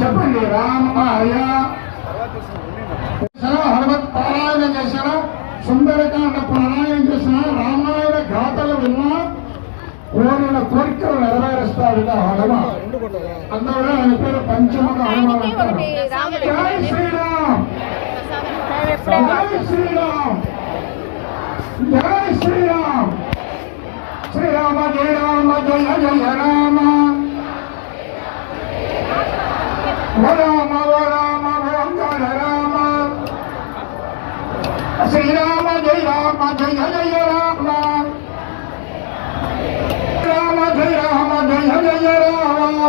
చెప్పండి. రామాయ హనుమత్ పారాయణం చేసిన, సుందరకాండ పారాయణం చేసిన, రామాయణ గాథలు విన్నా కోరిన కోరికలు నెరవేరుస్తాడు హనుమ. అందువల్ల ఆయన పేరు పంచముఖ హనుమాన్ అంటారు. జై శ్రీరామ్, జై శ్రీరామ్, జై శ్రీరామ్. శ్రీరామ జయ రామ జయ జయ రామ, ఓ రామ ఓ రామ ఓంకార రామ. శ్రీరామ జయ రామ జయ జయ రామ, రామ జయ రామ జయ జయ రామ.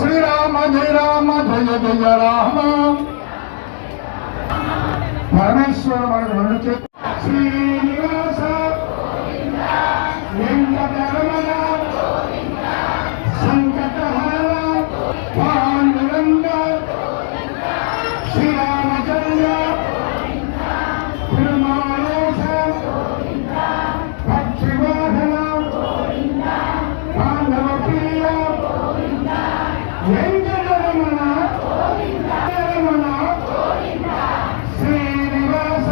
శ్రీరామ జయ రామ జయ జయ రామ. పరమేశ్వర మనకు రెండు చేతులు. శ్రీనివాస వెంకటరమణ సంకటహర పాండురంగ శ్రీరామచంద్ర తిరుమాలేశ భక్తివాహన పాండవ ప్రియ వెంకటరమణ రమణ శ్రీనివాస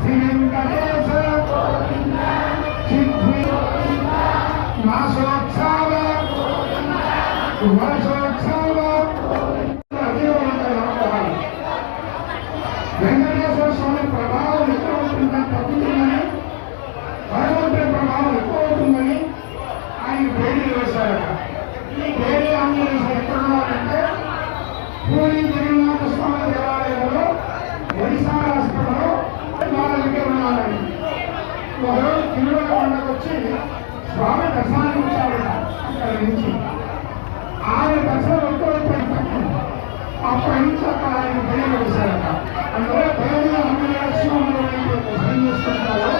శ్రీ వెంకటేశ సిద్ధి మాసోత్సవ వర్షోత్సవ. వెంకటేశ్వర స్వామి ప్రభావం ఎక్కువ అవుతుందని తగ్గుతుందని, భగవంతుడి ప్రభావం ఎక్కువ అవుతుందని ఆయన బేడీ వేశారట. ఈ బేడీ ఆంజనేయ ఎక్కడ ఉన్నారంటే పూరి జగన్నాథ స్వామి దేవాలయంలో ఒడిశా రాష్ట్రంలో వాళ్ళ దగ్గర ఉన్నారండి. ఒకరోజు తిరుమల కొండకు వచ్చి స్వామి దర్శనానికి వచ్చారట. అక్కడి నుంచి ఆయన దర్శనం ఎక్కువైపోయింది. అప్పటి నుంచి అక్కడ ఆయన బయలు వేశారట. అందువల్ల బయలు ఆంజనేయ స్వామి దర్శనం చేసుకుంటారు.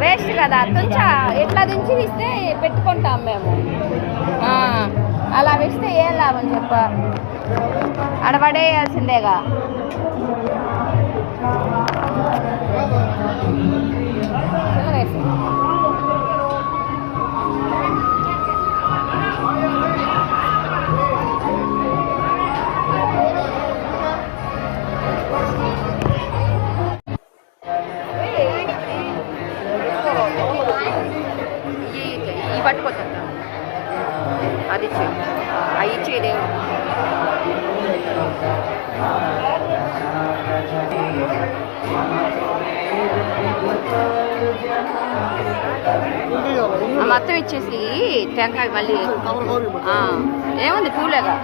వేస్ట్ కదా, తుంచా ఎట్లా దించి ఇస్తే పెట్టుకుంటాం మేము. అలా వేస్తే ఏం లాభం చెప్ప, అడబడేయాల్సిందేగా. పట్టుకోవచ్చు అది అవి ఇచ్చేదే. మొత్తం ఇచ్చేసి టెంకాయ మళ్ళీ ఏముంది పూలేగా.